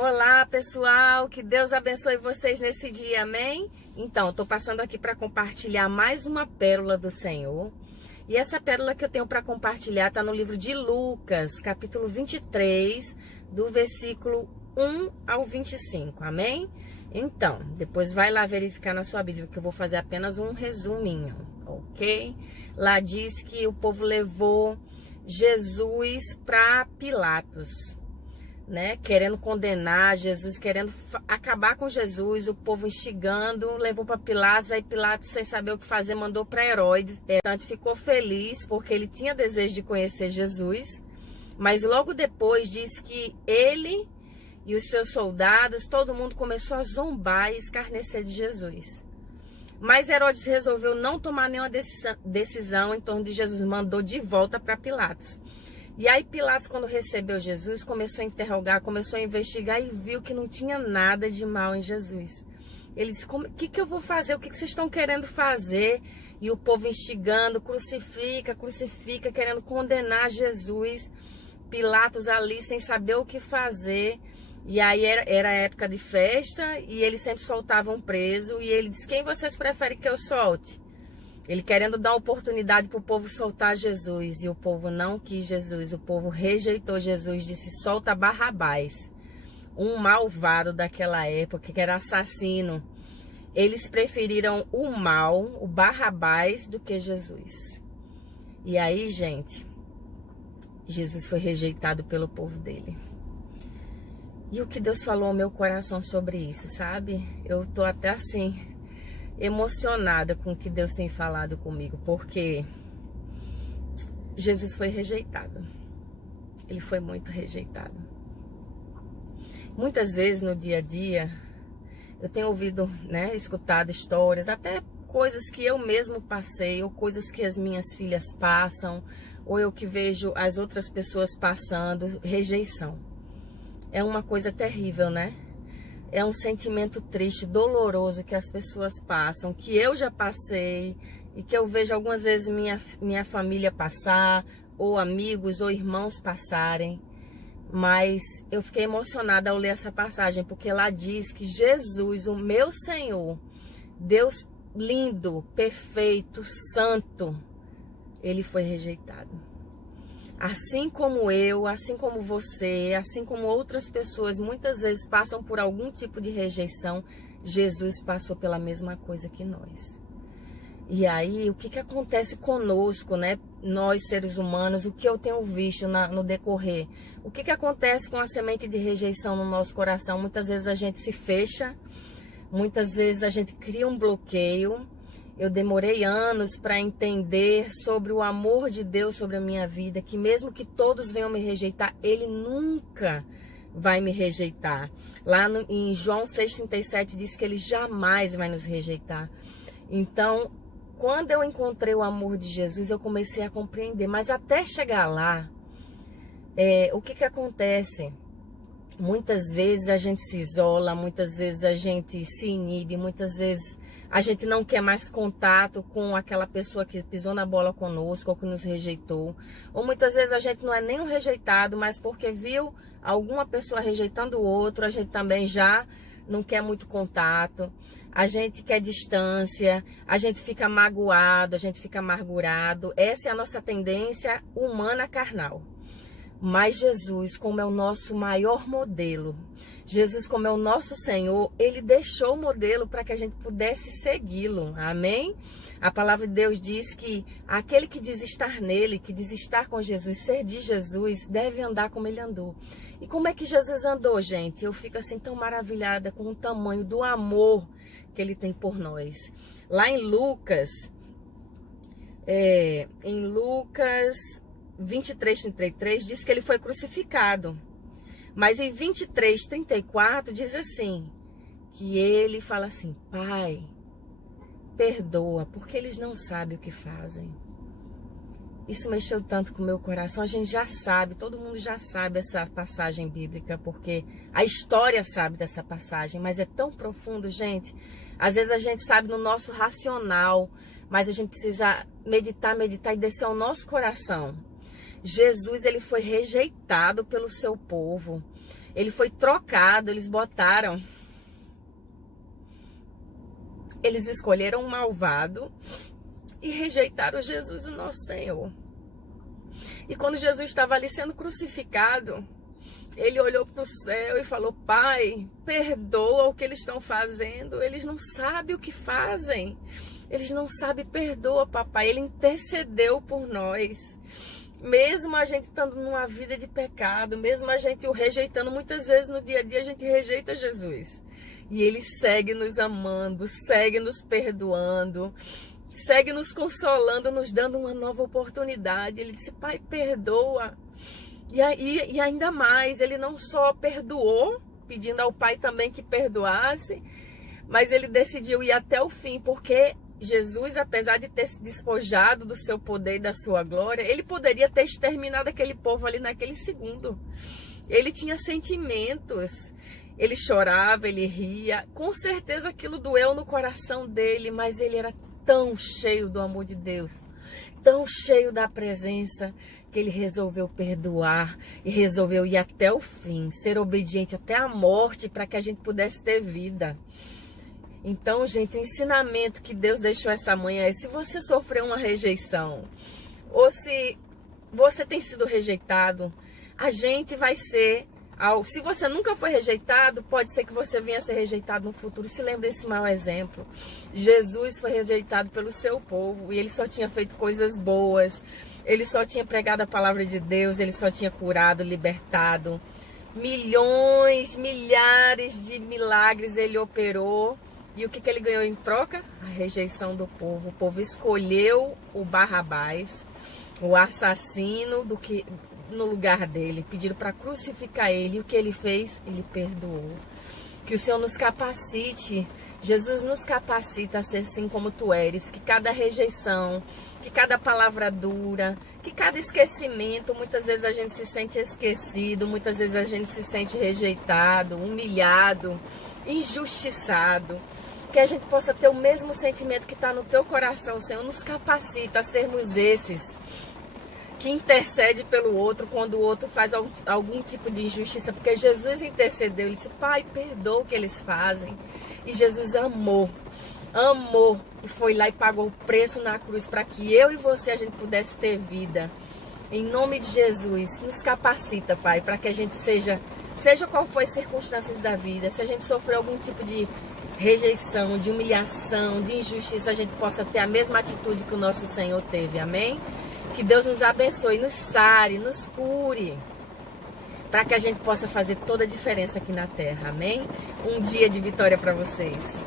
Olá, pessoal, que Deus abençoe vocês nesse dia, amém? Então, estou passando aqui para compartilhar mais uma pérola do Senhor. E essa pérola que eu tenho para compartilhar está no livro de Lucas, capítulo 23, do versículo 1 ao 25, amém? Então, depois vai lá verificar na sua Bíblia, que eu vou fazer apenas um resuminho, ok? Lá diz que o povo levou Jesus para Pilatos, né, querendo condenar Jesus, querendo acabar com Jesus, o povo instigando, levou para Pilatos, aí Pilatos, sem saber o que fazer, mandou para Herodes. Portanto, ficou feliz porque ele tinha desejo de conhecer Jesus, mas logo depois diz que ele e os seus soldados, todo mundo começou a zombar e escarnecer de Jesus. Mas Herodes resolveu não tomar nenhuma decisão em torno de Jesus, mandou de volta para Pilatos. E aí Pilatos, quando recebeu Jesus, começou a interrogar, começou a investigar e viu que não tinha nada de mal em Jesus. Ele disse, o que eu vou fazer? O que vocês estão querendo fazer? E o povo instigando, crucifica, crucifica, querendo condenar Jesus. Pilatos ali sem saber o que fazer. E aí era época de festa e ele sempre soltava um preso. E ele disse, quem vocês preferem que eu solte? Ele querendo dar oportunidade para o povo soltar Jesus. E o povo não quis Jesus. O povo rejeitou Jesus. Disse, solta Barrabás. Um malvado daquela época, que era assassino. Eles preferiram o mal, o Barrabás, do que Jesus. E aí, gente, Jesus foi rejeitado pelo povo dele. E o que Deus falou ao meu coração sobre isso, sabe? Eu tô até assim, emocionada com o que Deus tem falado comigo, porque Jesus foi rejeitado. Ele foi muito rejeitado. Muitas vezes no dia a dia, eu tenho ouvido, né, escutado histórias, até coisas que eu mesmo passei, ou coisas que as minhas filhas passam, ou eu que vejo as outras pessoas passando, rejeição. É uma coisa terrível, né? É um sentimento triste, doloroso que as pessoas passam, que eu já passei e que eu vejo algumas vezes minha família passar, ou amigos ou irmãos passarem. Mas eu fiquei emocionada ao ler essa passagem, porque lá diz que Jesus, o meu Senhor, Deus lindo, perfeito, santo, ele foi rejeitado. Assim como eu, assim como você, assim como outras pessoas, muitas vezes passam por algum tipo de rejeição, Jesus passou pela mesma coisa que nós. E aí, o que acontece conosco, né? Nós, seres humanos, o que eu tenho visto no decorrer? O que acontece com a semente de rejeição no nosso coração? Muitas vezes a gente se fecha, muitas vezes a gente cria um bloqueio. Eu demorei anos para entender sobre o amor de Deus sobre a minha vida, que mesmo que todos venham me rejeitar, Ele nunca vai me rejeitar. Lá em João 6,37 diz que Ele jamais vai nos rejeitar. Então, quando eu encontrei o amor de Jesus, eu comecei a compreender. Mas até chegar lá, o que acontece? Muitas vezes a gente se isola, muitas vezes a gente se inibe, muitas vezes a gente não quer mais contato com aquela pessoa que pisou na bola conosco ou que nos rejeitou. Ou muitas vezes a gente não é nem um rejeitado, mas porque viu alguma pessoa rejeitando o outro, a gente também já não quer muito contato. A gente quer distância, a gente fica magoado, a gente fica amargurado. Essa é a nossa tendência humana carnal. Mas Jesus, como é o nosso maior modelo, Jesus, como é o nosso Senhor, Ele deixou o modelo para que a gente pudesse segui-lo, amém? A palavra de Deus diz que aquele que diz estar nele, que diz estar com Jesus, ser de Jesus, deve andar como Ele andou. E como é que Jesus andou, gente? Eu fico assim tão maravilhada com o tamanho do amor que Ele tem por nós. Lá em Lucas 23:33 diz que ele foi crucificado. Mas em 23:34 diz assim, que ele fala assim, Pai, perdoa, porque eles não sabem o que fazem. Isso mexeu tanto com o meu coração, a gente já sabe, todo mundo já sabe essa passagem bíblica, porque a história sabe dessa passagem, mas é tão profundo, gente. Às vezes a gente sabe no nosso racional, mas a gente precisa meditar e descer ao nosso coração. Jesus, ele foi rejeitado pelo seu povo. Ele foi trocado, eles escolheram um malvado e rejeitaram Jesus, o nosso Senhor. E quando Jesus estava ali sendo crucificado, ele olhou para o céu e falou: Pai, perdoa o que eles estão fazendo. Eles não sabem o que fazem. Eles não sabem, perdoa, papai. Ele intercedeu por nós. Mesmo a gente estando numa vida de pecado, mesmo a gente o rejeitando, muitas vezes no dia a dia a gente rejeita Jesus. E ele segue nos amando, segue nos perdoando, segue nos consolando, nos dando uma nova oportunidade. Ele disse: Pai, perdoa. E ainda mais, ele não só perdoou, pedindo ao Pai também que perdoasse, mas ele decidiu ir até o fim, porque Jesus, apesar de ter se despojado do seu poder e da sua glória, ele poderia ter exterminado aquele povo ali naquele segundo. Ele tinha sentimentos, ele chorava, ele ria, com certeza aquilo doeu no coração dele, mas ele era tão cheio do amor de Deus, tão cheio da presença, que ele resolveu perdoar e resolveu ir até o fim, ser obediente até a morte para que a gente pudesse ter vida. Então, gente, o ensinamento que Deus deixou essa manhã é: se você sofreu uma rejeição, ou se você tem sido rejeitado, a gente vai ser... Se você nunca foi rejeitado, pode ser que você venha a ser rejeitado no futuro. Se lembre desse mau exemplo. Jesus foi rejeitado pelo seu povo e ele só tinha feito coisas boas. Ele só tinha pregado a palavra de Deus, ele só tinha curado, libertado. Milhões, milhares de milagres ele operou. E o que ele ganhou em troca? A rejeição do povo. O povo escolheu o Barrabás, o assassino, no lugar dele. Pediram para crucificar ele. E o que ele fez? Ele perdoou. Que o Senhor nos capacite. Jesus nos capacita a ser assim como tu eres. Que cada rejeição, que cada palavra dura, que cada esquecimento, muitas vezes a gente se sente esquecido, muitas vezes a gente se sente rejeitado, humilhado, injustiçado. Que a gente possa ter o mesmo sentimento que está no teu coração. O Senhor nos capacita a sermos esses que intercede pelo outro quando o outro faz algum tipo de injustiça, porque Jesus intercedeu, ele disse: Pai, perdoa o que eles fazem. E Jesus amou, e foi lá e pagou o preço na cruz para que eu e você, a gente pudesse ter vida. Em nome de Jesus, nos capacita, Pai, para que a gente seja qual for as circunstâncias da vida, se a gente sofreu algum tipo de rejeição, de humilhação, de injustiça, a gente possa ter a mesma atitude que o nosso Senhor teve, amém? Que Deus nos abençoe, nos sare, nos cure, para que a gente possa fazer toda a diferença aqui na terra, amém? Um dia de vitória para vocês.